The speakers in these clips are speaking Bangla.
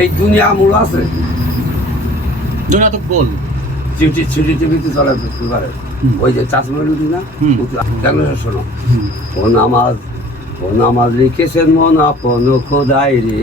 এই দুনিয়া মূল আছে দুনিয়া তো গোল। চিঠি টিভিতে চলে পারে ওই যে চাষমালুটি না কেন শোনো ও নামাজ লিখেছেন মন আপন খোদাই রে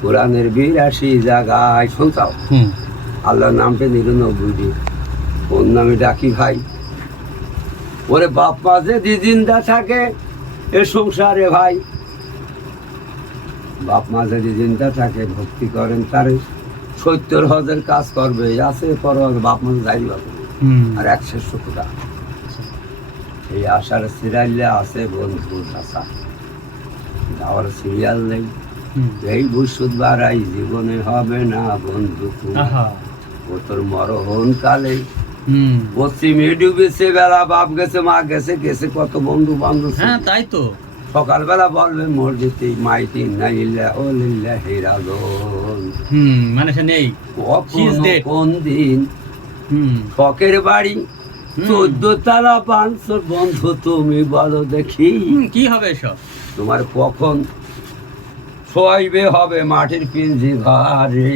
কোরআনের 82 জায়গায় শুনতাও আল্লাহর নামটা 99 ওর নামে ডাকি ভাই ওরে বাপ মা যে জিন্দা থাকে এ সংসারে ভাই বাপ মা যদি জিন্দা থাকে ভক্তি করেন তারে 70 হজের কাজ করবে আছে পর বাপ মা যাই পাবে আর 100 খোদা এই আশার সিরিয়ালে আছে বন্ধু আশা যাওয়ার সিরিয়াল নেই এই ভবিষ্যৎ বাড়াই জীবনে হবে না বন্ধু ও তোর মরণ কালে পশ্চিমে ডুবেছে বেলা বাপ গেছে মা গেছে গেছে কত বন্ধু বান্ধব হ্যাঁ তাই তো সকালবেলা বলবে মসজিদে মাইটি নাইল্লা ও লিল্লা হেরাদন মানে সে নেই কোন দিন শখের বাড়ি 14 তালা 500 বন্ধু তুমি বলো দেখি কি হবে সব তোমার কখন শোয়াইবে হবে মাটির পিঞ্জি ঘরে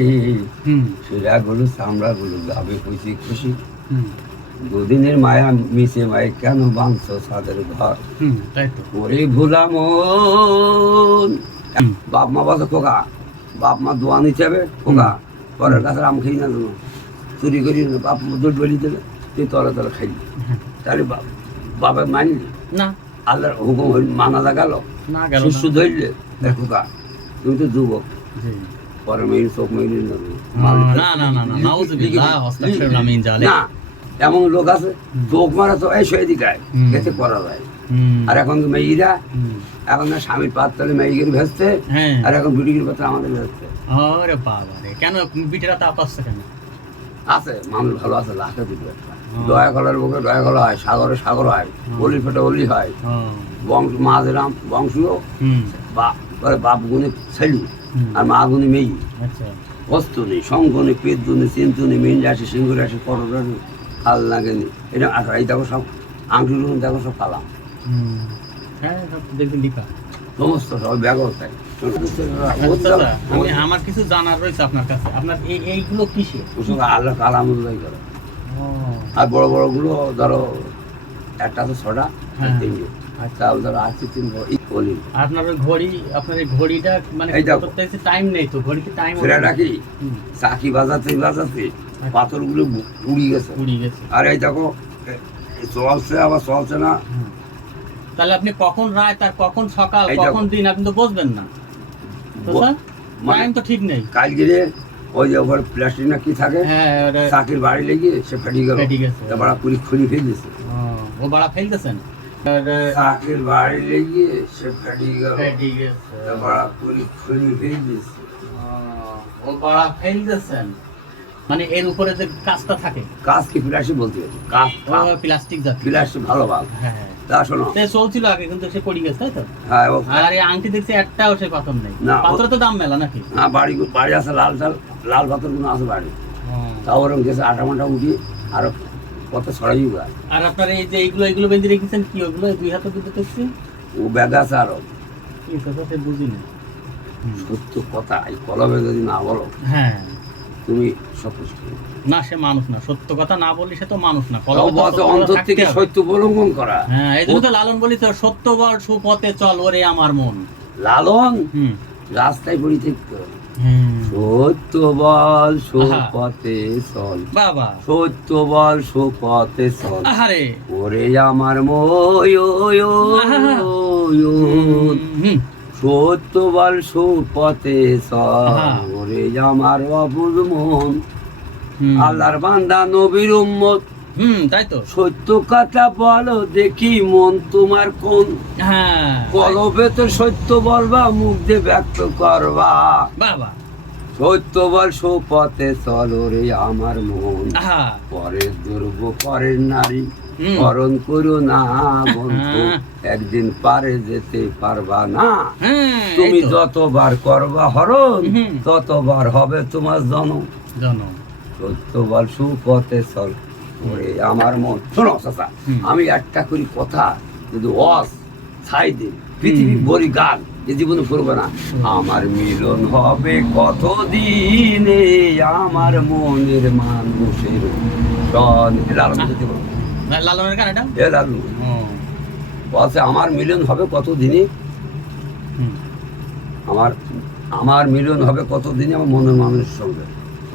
সেরাগুলো চামড়াগুলো যাবে খুশি খুশি দুদিনের মায়া মিশে মায় কেন বাঁধছ ছাদের ঘর ওরে ভুলাম বাপ মা বাসে খোকা বাপ মা দোয়া নিতে হবে খোকা পরের কাছে আম খাই না তুমি চুরি করি না বাপ মা দুধ বলি দেবে তুই তলে তলে খাইলি তাহলে বাবা মানলি না আল্লাহর হুকুম মানা গেল শিষ্য ধরলে খোকা তুমি তো যুবক পরে মেয়ে চোখ মেয়ে না এমন লোক আছে চোখ মারা তো এই সে দিকায় খেতে করা যায় আর এখন তো মেয়েরা এখন না স্বামীর পাতলে মেয়েগির ভেসছে আর এখন বিটিগির পাত্র আমাদের ভেসছে কেন বিটিরা তাপ আসছে কেন আছে মানুষ ভালো আছে লাখে দিবে দয়া কলার বুকে দয়া কলা হয় সাগরে সাগর হয় অলি ফেটে অলি হয় বংশ মাঝেরাম বংশীয় বাপ গুণে ছেলি আর মা গুণে মেয়ে বস্তু নেই শঙ্খ নেই পেট নেই চিন্তু নেই মেন রাশি সিংহ রাশি করো রাশি খাল লাগেনি এটা এই দেখো সব আংটি দেখো সব কালাম সমস্ত সব ব্যবস্থায় আমার কিছু জানার রয়েছে আপনার কাছে আপনার এইগুলো কিসে আল্লাহ কালাম করে আর বড় বড় গুলো ধরো একটা তো 6টা আর 3টে তাও ধরো আছে 3 বলি আপনার ওই ঘড়ি আপনার এই ঘড়িটা মানে প্রত্যেকটা টাইম নেই তো ঘড়িতে টাইম সেটা কি চাকি বাজাতে পাথরগুলো উড়ি গেছে আর এই দেখো চলছে আবার চলছে না তাহলে আপনি কখন রাত আর কখন সকাল কখন দিন আপনি তো বুঝবেন না টাইম তো ঠিক নেই কালকে ওই যে ওপর প্লাস্টিক না কি থাকে চাকির বাড়ি লেগে সে ফেটে গেল তারপর পুরি খুলি ফেলে দিয়েছে ও বাড়া ফেলতেছেন চাকির বাড়ি লেগে সে ফেটে গেল তারপর পুরি খুলি ফেলে দিয়েছে ও বাড়া ফেলতেছেন মানে এর উপরে যে কাজটা থাকে কাজ কি প্লাস্টিক বলতে হবে কাজ প্লাস্টিক জাতীয় প্লাস্টিক ভালো ভালো তা শোনো সে চলছিল আগে কিন্তু সে পড়ে গেছে তাই তো হ্যাঁ আর এই আংটি দেখছি একটাও সে পাথর নেই পাথর তো দাম মেলা নাকি হ্যাঁ বাড়ি আছে লাল পাথর গুলো আছে বাড়ি তাও ওরকম গেছে আটা মাটা উঠি আর কত ছড়াই গাছ আর আপনার এই যে এইগুলো বেঁধে রেখেছেন কি ওগুলো 2 হাতে দুটো দেখছি ও ব্যাগ আছে আরো কি কথা সে বুঝিনি সত্য কথা এই কলমে যদি না বলো হ্যাঁ তুমি সব কিছু না সে মানুষ না সত্য কথা না বললে সে তো মানুষ না অন্তর থেকে সত্য অবলম্বন করা হ্যাঁ এই জন্য তো লালন বলি তো সত্য বল সুপথে চল ওরে আমার মন লালন রাস্তায় পড়ি থেকে সত্য বল সুপথে চল বাবা সত্য বল সুপথে চল আরে ওরে আমার সত্য বল সুপথে চল ওরে আমার অবুঝ মন আল্লাহর বান্দা নবীর উম্মত তাই তো সত্য কথা বলো দেখি মন তোমার কোন কলবে তো সত্য বলবা মুখ দিয়ে ব্যক্ত করবা বাবা সত্য বল সুপথে চলো রে আমার মন পরের দুর্গ পরের নারী করণ করো না বন্ধু একদিন পারে যেতে পারবা না তুমি যতবার করবা হরণ ততবার হবে তোমার জনম সত্য বল সুপথে চল ওরে আমার মন শোনো চাচা আমি একটা করি কথা যদি অস ছাই দিন পৃথিবী বড়ি গান এ জীবনে করবো না। আমার মিলন হবে কতদিনে আমার মনের মানুষের সন। লালনের গান এটা? এ লালু বলছে আমার মিলন হবে কতদিনে, আমার মিলন হবে কতদিনে আমার মনের মানুষের সঙ্গে।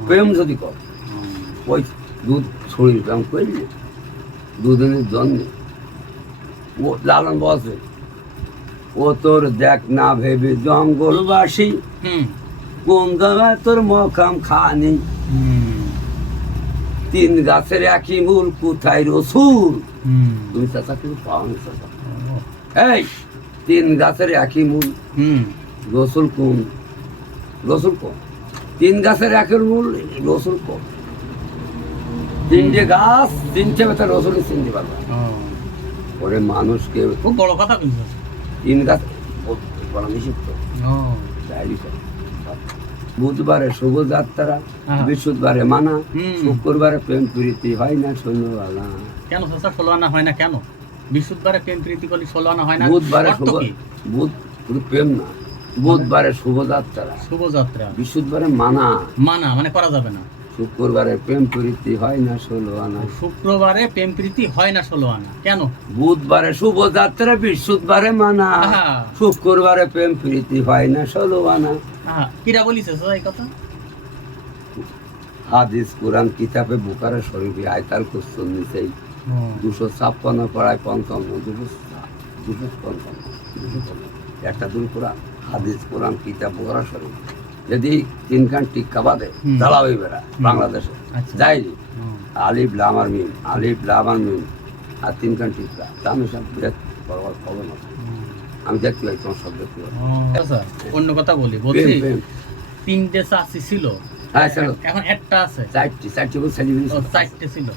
প্রেম যদি কর, ওই দুধ শরীর প্রেম করলে দুদিনের জন্মে ও লালন বলছে, ও তোর দেখ না ভেবে জঙ্গলবাসী কোন জায়গায় তোর মকাম খানি, তিন গাছের একই মূল কোথায় রসুল। তুমি চাচা কিন্তু পাও না চাচা, এই তিন গাছের একই মূল রসুল কোন, রসুল কোন, তিন গাছের একই মূল রসুল কোন, তিনটে গাছ তিনটে বেতা রসুলের চিনতে পারবে। ওরে মানুষকে খুব বড় কথা কিন্তু তিন গাছ বলা নিষিদ্ধ। বুধবারে শুভযাত্রা, বৃহস্পতিবারে মানা, শুক্রবারে প্রেম প্রীতি হয় না ষোলোয়ানা। কেন চাচা ষোলোয়ানা হয় না কেন? বৃহস্পতিবারে প্রেম প্রীতি করলে ষোলোয়ানা হয় না? বুধবারে প্রেম না, বুধবারে শুভযাত্রা, শুভযাত্রা, বৃহস্পতিবারে মানা, মানা মানে করা যাবে না, শুক্রবারে প্রেম প্রীতি হয় না ষোলোয়ানা। শুক্রবারে প্রেম প্রীতি হয় না ষোলোয়ানা কেন? বুধবারে শুভযাত্রা, বৃহস্পতিবারে মানা, শুক্রবারে প্রেম প্রীতি হয় না ষোলোয়ানা। কিরা বলিস এই কথা? হাদিস কোরআন কিতাবে বুখারা শরীফে আয়তাল কুসুম নিচেই 256 পড়ায় 55 255 একটা দূর কোরআন হাদিস কোরআন কিতাব বুখারা শরীফ যদি তিনখান টিক্কা বাদে দালাওই বেড়া বাংলাদেশে যাইনি আলিফ লাম আর মিম, আলিফ লাম আর মিম আর তিনখান টিক্কা তা আমি সব বিরাট বড় খবর না, আমি দেখতে পাই তোমার সব দেখতে পাই। অন্য কথা বলি, বলছি তিনটে চাষি ছিল, এখন একটা আছে, চারটে ছিল,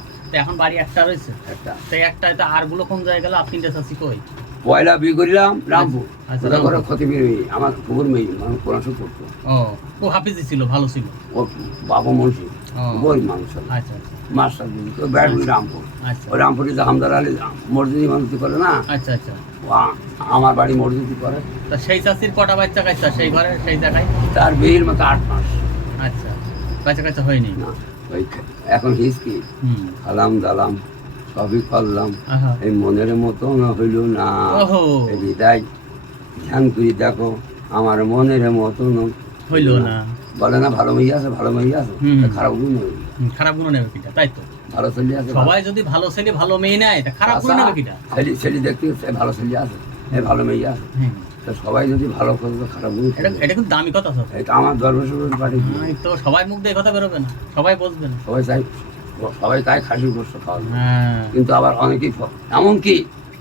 এখন বাড়ি একটা রয়েছে, একটা আর গুলো কোন জায়গায় গেল? তিনটে চাষি কই? পয়লা বিয়ে করিলাম রামপুর, ক্ষতি বের আমার খবর মেয়ে মানুষ পড়াশো করতো। ও হাফিজি ছিল, ভালো ছিল, ও বাবা মনসি গরিব মানুষ, মাস্টার ব্যাট রামপুর, ওই রামপুরে যে হামদার আলী মসজিদি মানুষ করে না, আচ্ছা আচ্ছা, আমার বাড়ি মসজিদি করে। তা সেই চাষির কটা বাচ্চা কাচ্চা সেই ঘরে সেই জায়গায়? তার বিয়ের মতো 8 মাস। আচ্ছা, বাচ্চা কাচ্চা হয়নি না, ওই এখন হিসকি খালাম দালাম সবই করলাম, এই মনের মতো হইল না, বিদায় ধ্যান করি দেখো আমার মনের মতো হইল না। বলে না ভালো মেয়ে আছে, ভালো মেয়ে আছে, খারাপ গুণ নেই, খারাপ গুণ নেবে কিটা? তাই তো, ভালো ছেলে আছে, সবাই যদি ভালো ছেলে ভালো মেয়ে নেয় তা খারাপ গুণ নেবে কিটা? ছেলে দেখতে ভালো ছেলে আছে, ভালো মেয়ে আছে, সবাই যদি ভালো করে তো খারাপ গুণ। এটা কিন্তু দামি কথা, এটা আমার ধর্মেশ্বরের বাড়ি তো সবাই মুখ দিয়ে কথা বেরোবে না, সবাই বুঝবে না, সবাই তাই খাসির গোস্ত খাওয়া, কিন্তু আবার অনেকেই এমনকি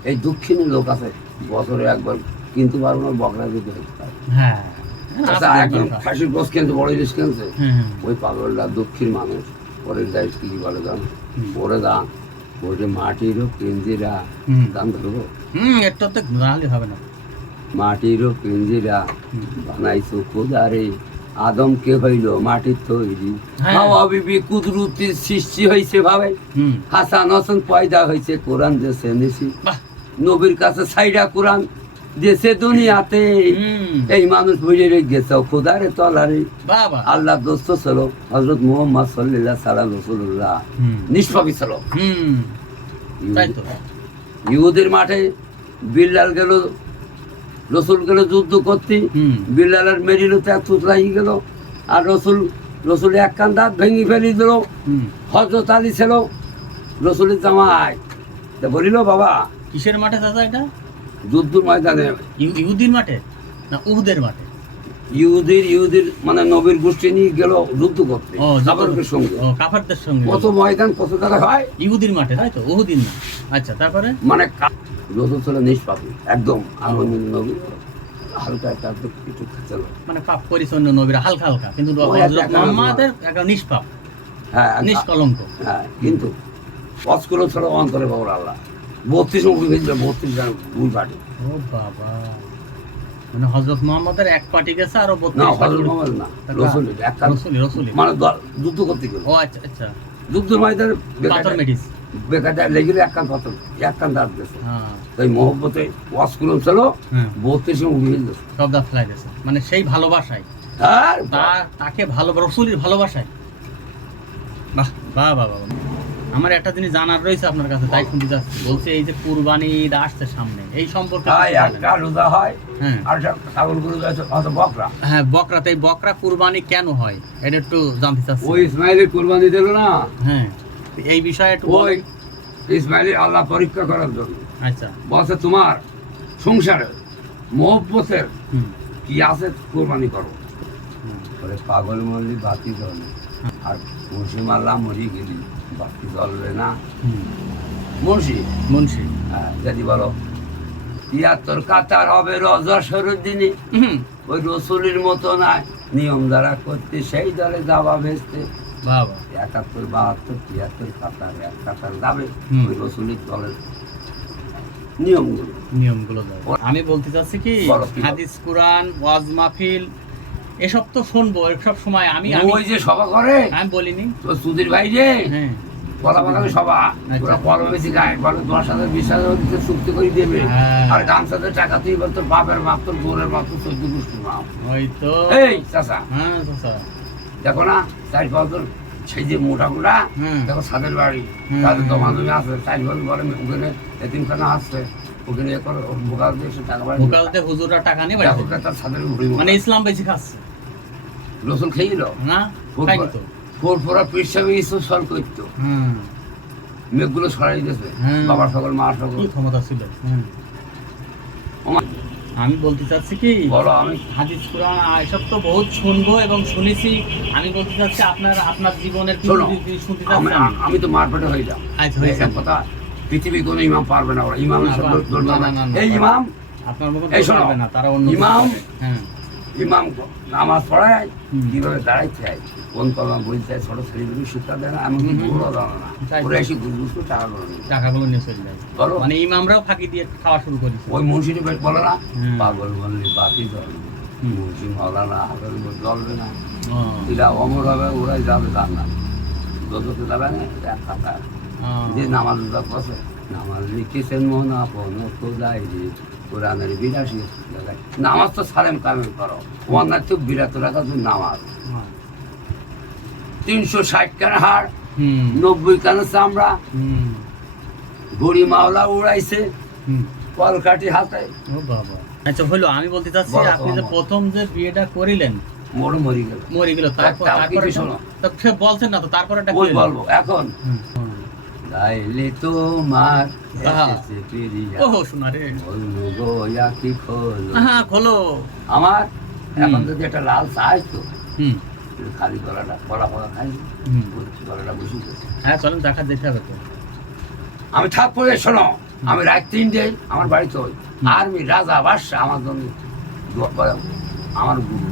এই দক্ষিণের লোক আছে বছরে একবার কিনতে পারবো না, বকরা দিতে হয়। একজন খাসির গোস্ত কিনতে বড় ইলিশ কিনছে, ওই পাগলটা দক্ষিণ মানুষ, পরের যাই কি বলে জানো, পরে দাম ওইটা মাটিরও পিঞ্জিরা দাম ধরবো, এটা তো জানলে হবে না, মাটিরও পিঞ্জিরা বানাইছো খোদারে, আদমকে হইল মাটির তৈরি, হাওয়া বিবি কুদরতির সৃষ্টি হয়েছে ভাবে, হাসান হাসান পয়দা হয়েছে কোরআন দেশে নিছি, নবীর কাছে সাইডা কোরআন দেশে দুনিয়াতে, এই মানুষ বুঝে গেছে খোদারে তলারে, আল্লাহ দোস্ত ছিল হযরত মুহাম্মদ সাল্লাল্লাহু আলাইহি রাসূলুল্লাহ, নিষ্পাপী ছিল। ইহুদের মাঠে বিল্লাল গেল, রসুল গেল যুদ্ধ করতে, বিল্লালের মেরিলতে তুতলাই গেল, আর রসুল এক কান দাঁত ভেঙে ফেলি দিল। হযরত আলী ছিল রসুলের জামাই, বলিল বাবা কিসের মাঠে চাচা এটা? যুদ্ধের ময়দানে, ইহুদির মাঠে না উহুদের মাঠে? ইহুদির মানে নবীর গোষ্ঠী নিয়ে গেল যুদ্ধ করতে কাফেরদের সঙ্গে, কাফেরদের সঙ্গে, কত ময়দান কত জায়গা হয়, ইহুদির মাঠে, তাই তো, উহুদিন না। আচ্ছা, তারপরে মানে রসুল ছিল নিষ্পাপী একদম, আনন্দিত নবী, হালকা একটা কিছু ছিল, মানে পাপ পরিচ্ছন্ন নবীরা হালকা হালকা, কিন্তু হযরত মুহাম্মদের একদম নিষ্পাপ, হ্যাঁ নিষ্কলঙ্ক, হ্যাঁ, কিন্তু অস্কুল ছিল অন্তরে বাবুর আল্লাহ 32 মুখী হয়েছিল, 32 জন দুই পার্টি। ও বাবা, মানে হযরত মুহাম্মদের এক পার্টি গেছে আর 32 না, হযরত মুহাম্মদ না, রসুল এক রসুল মানে যুদ্ধ করতে গেল। ও আচ্ছা আচ্ছা, যুদ্ধের ময়দানে পাথর মেডিস, বেকার লেগে এক কান পাথর এক কান দাঁত গেছে হ্যাঁ তাই মহব্বতে ওয়াশ করলাম চলো হ্যাঁ 32 উড়িয়ে দিল সব দাঁত ফেলাই দিয়েছে মানে সেই ভালোবাসায় আর তাকে রসুলের ভালোবাসায় বাহ বাহ বাহ বাহ আমার একটা জিনিস জানার রয়েছে আপনার কাছে তাই শুনতে যাচ্ছি বলছে এই যে কুরবানি ঈদ আসছে সামনে এই সম্পর্কে একটা রোজা হয় হ্যাঁ আর ছাগল গরু হয়তো বকরা হ্যাঁ বকরা তাই বকরা কুরবানি কেন হয় এটা একটু জানতে চাচ্ছি ওই ইসমাইলের কুরবানি দিল না হ্যাঁ এই বিষয়ে একটু ওই ইসমাইলের আল্লাহ পরীক্ষা করার জন্য আচ্ছা বলছে তোমার সংসারে মহব্বতের হুম কি আছে কুরবানি করো পরে পাগল মরলি বাতি জ্বলে আর মুন্সি মারলাম মরি গেলি বাতি জ্বলবে না মুন্সি মুন্সি হ্যাঁ যদি বলো ৭৩ কাতার হবে রজা শরৎ দিনে হুম ওই রসুলের মতো না নিয়ম দ্বারা করতে সেই দলে যাওয়া বেচতে বাবা ৭১ ৭২ ৭৩ কাতার এক কাতার যাবে হুম। ওই রসুলের দলের নিয়মগুলো নিয়মগুলো দাও। আমি বলতে চাচ্ছি কি বলো কি বলো? হাদিস কোরআন ওয়াজ মাহফিল এসব তো শুনবো এসব সময় আমি ওই যে সভা করে আমি বলিনি তো সুধীর ভাই রে হ্যাঁ কথা বাগানে সভা ওরা কলম বেশি গায় বলে ১০,০০০ ২০,০০০ দিতে চুক্তি করে দেবে হ্যাঁ। আর ডান্সারদের টাকা তুই বল তোর বাপের মাপ তোর বোনের মাপ তোর ১৪ গোষ্ঠীর মাপ ওই তো এই চাচা হ্যাঁ চাচা দেখো না ৪-৫ সেই যে মোটা মোটা হুম। দেখো ছাদের বাড়ি হুম। তাদের দমাদমি আছে ৪ বলে ওখানে এতিমখানা আসছে ওখানে এ করে ভোগাল দিয়ে এসে টাকা বাড়ি ভোকালতে হুজুররা টাকা নিয়ে বাড়ি দেখো তার ছাদের ঘুরি মানে ইসলাম বেশি খাচ্ছে রসুন খেয়েছিল না তাই তো ফোরফোরা পিসাবে ইসু সল করতো হুম মেঘগুলো ছড়াই দিয়েছে হুম। বাবার সকল মা সকল কি ক্ষমতা ছিল ওমা, আমি বলতে চাচ্ছি কি বলো আমি হাদিস কোরআন এসব তো বহুত শুনবো এবং শুনেছি আমি বলতে চাচ্ছি আপনার জীবনের কি শোনো, যদি শুনতে আমি চাচ্ছেন আমি তো মারপেটে হয়ে যাও আচ্ছা, হয়ে এইসব যাও। কথা পৃথিবী কোনো ইমাম পারবে না ওরা ইমাম না, সব না, দৌড় না, মারবে। না, না, এই না। ইমাম আপনার মতো এই শোনো, পারবে না তারা অন্য ইমাম, কিছু করে। হ্যাঁ ইমাম নামাজ পড়ায় হুম। কিভাবে দাঁড়াইতে হয় কোন কলম বলতে হয় ছোট ছেলেগুলো শিক্ষা দেয় না এমনকি হুম। বড় জানে না তাই তো। ওরা এসে ঘুষ করে টাকা করে নিয়ে যায়। টাকাগুলো নিয়ে চলে যায় বলো মানে ইমামরাও ফাঁকি দিয়ে খাওয়া শুরু করেছে ওই মুন্সিটি বলে না হুম। পাগল বললি বাতি জ্বলবে হুম। মুন্সি মৌলানা হাতের উপর জ্বলবে না ও, এরা অমর হবে ওরাই যাবে জান্নাত যততে যাবে না এক কথা ও, যে নামাজ করছে নামাজ লিখেছেন মন আপন খোদাই রে কোরআনের ৮২ জায়গায় নামাজ তো সালেম কামেল করো ওয়ান্নার তো বিরাত রাখা তুই নামাজ ও। ৩৬০ কান হাড় হুম ৯০ কান চামড়া হুম গড়ি মাওলা উড়াইছে হুম কলকাঠি হাতে ও বাবা আচ্ছা হলো আমি বলতে চাচ্ছি বলো, আপনি যে বলো। প্রথম যে বিয়েটা করিলেন মোড় মরি গেল মরে গেল তারপর তাও তারপরে কিছু শোনো। তো সে বলছেন না তো তারপরে একটা ওই কি হলো? বলবো এখন হুম, হুম। গাইলে তোমার আহা। এসেছে পেরিয়া ওহো শোনা রে বলবো গোয়া কি খোলো হ্যাঁ খোলো আমার এখন হুম। যদি একটা লাল চাই তো হুম খালি গলাটা কলা কলা খাই হুম। গলাটা বসে গেছে হ্যাঁ চলেন দেখা দেখতে হবে তো আমি থাকবো শোনো আমি রাত ৩টে আমার বাড়িতে ওই আর্মি রাজা বাদশাহ আমার জন্য দোয়া করে আমার গুরু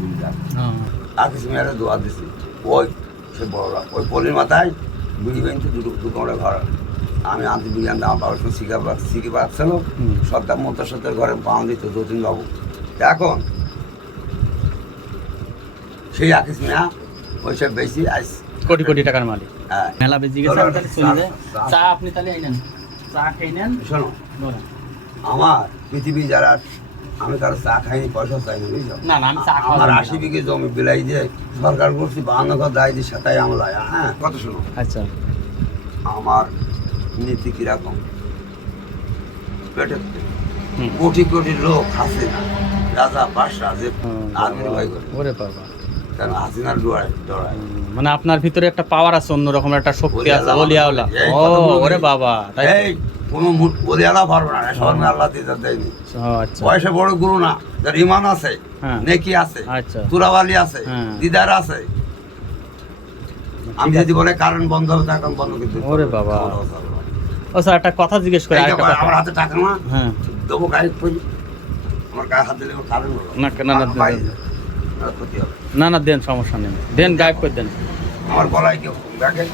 আর কিছু মেয়েরা দোয়া দিছি ওই সে বড়রা ওই পলির মাথায় বিড়ি বেঞ্চে দু কামড়ে ঘর আমি আনতে বিড়ি আনতে আমার বাবার সঙ্গে শিখে পাচ্ছিল হুম। সত্তা মতো সত্যের ঘরে পাওয়া দিত যতীন বাবু এখন সেই আকিস মিয়া ওইসব বেশি আইস কোটি কোটি টাকার মালিক হ্যাঁ মেলা বেজে গেছে চলো, আমি তাহলে চলে যাই চা- চা আপনি তাহলে এই নেন চা খেয়ে নেন শোনো বলেন। আমার পৃথিবী যারা আমি কারো চা খাইনি পয়সা চাইনি বুঝছো না না আমি চা খাওয়া আমার যাবে ৮০ না। বিঘে জমি বিলাই দিয়ে সরকার করছি ৫২ ঘর দায় দিয়ে সেটাই আমলায় হ্যাঁ কত শোনো আচ্ছা আমার নীতি কিরকম পেটে হুম। কোটি কোটি লোক হাসিনা রাজা বাদশাহ যে আর্মির ভয় করে ওরে বাবা কেন হাসিনার ডরায় মানে আপনার ভিতরে একটা পাওয়ার আছে অন্যরকম একটা শক্তি আছে ওলিয়ালা ওলিয়াওলা এই ও কথাগুলো ওরে বলি। বাবা তাই তো? এই কোনো ওলিয়ালা পারবে না সবার আল্লাহ দিতে দেয়নি ও, আচ্ছা বয়সে বড় গুরু না যার ইমান আছে হ্যাঁ। নেকি আছে আচ্ছা তুরাবালি আছে হ্যাঁ। দিদার আছে আমি যদি বলে কারেন্ট বন্ধ হবে তখন বন্ধ কিন্তু ওরে বাবা। ও স্যার একটা কথা জিজ্ঞেস করে আরেকটা কথা। আমার হাতে টাকা না হ্যাঁ দেবো গায়ে কই আমার গায়ে হাত দিলে কারেন্ট হলো না, না, না, বাইরে যাবে। আর ক্ষতি হবে না না দেন সমস্যা নেই দেন গায়েব করে দেন আমার গলায় কেউ দেখে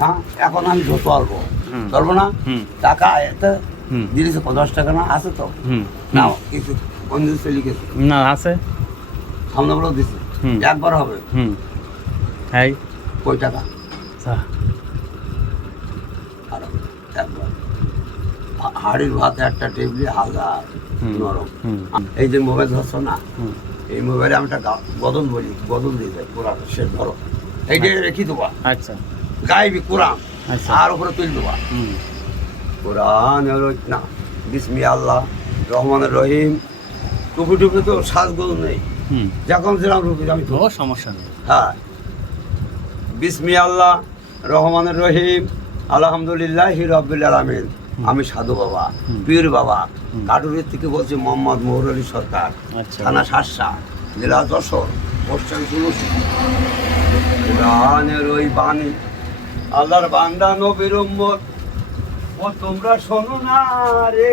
হ্যাঁ এখন আমি যত আলবো হুম। ধরবো না হুম টাকা এতে হুম দিয়েছে 10 টাকা না আছে তো হুম না কিছু অন্য জিনিসে লিখেছে না আছে সামনে বলেও দিছে হুম। একবার হবে হুম হ্যাঁ কই টাকা আচ্ছা আর হাড়ির ভাত একটা টেবিলে হাজার নরম। এই যে মোবাইল ধরছো না, এই মোবাইলে আমি একটা বদল বলি, বদল দিয়ে যায় কোরআন, সে ধরো এইটা রেখে দেবা, আচ্ছা গাইবি কোরআন, আচ্ছা আর উপরে তুলে দেবা কোরআন না বিসমি আল্লাহ রহমানের রহিম। টুপি টুপি তো সাজগোজ নেই, যখন যেরকম রুপি আমি তো সমস্যা নেই। হ্যাঁ, বিসমি আল্লাহ রহমানের রহিম আলহামদুলিল্লাহি রাব্বিল আলামিন। আমি সাধু বাবা, পীর বাবা, কাটুরির থেকে বলছি মোহাম্মদ মহুর আলী সরকার, থানা শার্শা, জেলা যশোর, পশ্চিম তুলসী। কোরআনের ওই বাণী আল্লাহর বান্দা নবীর উম্মত, ও তোমরা শোনো না রে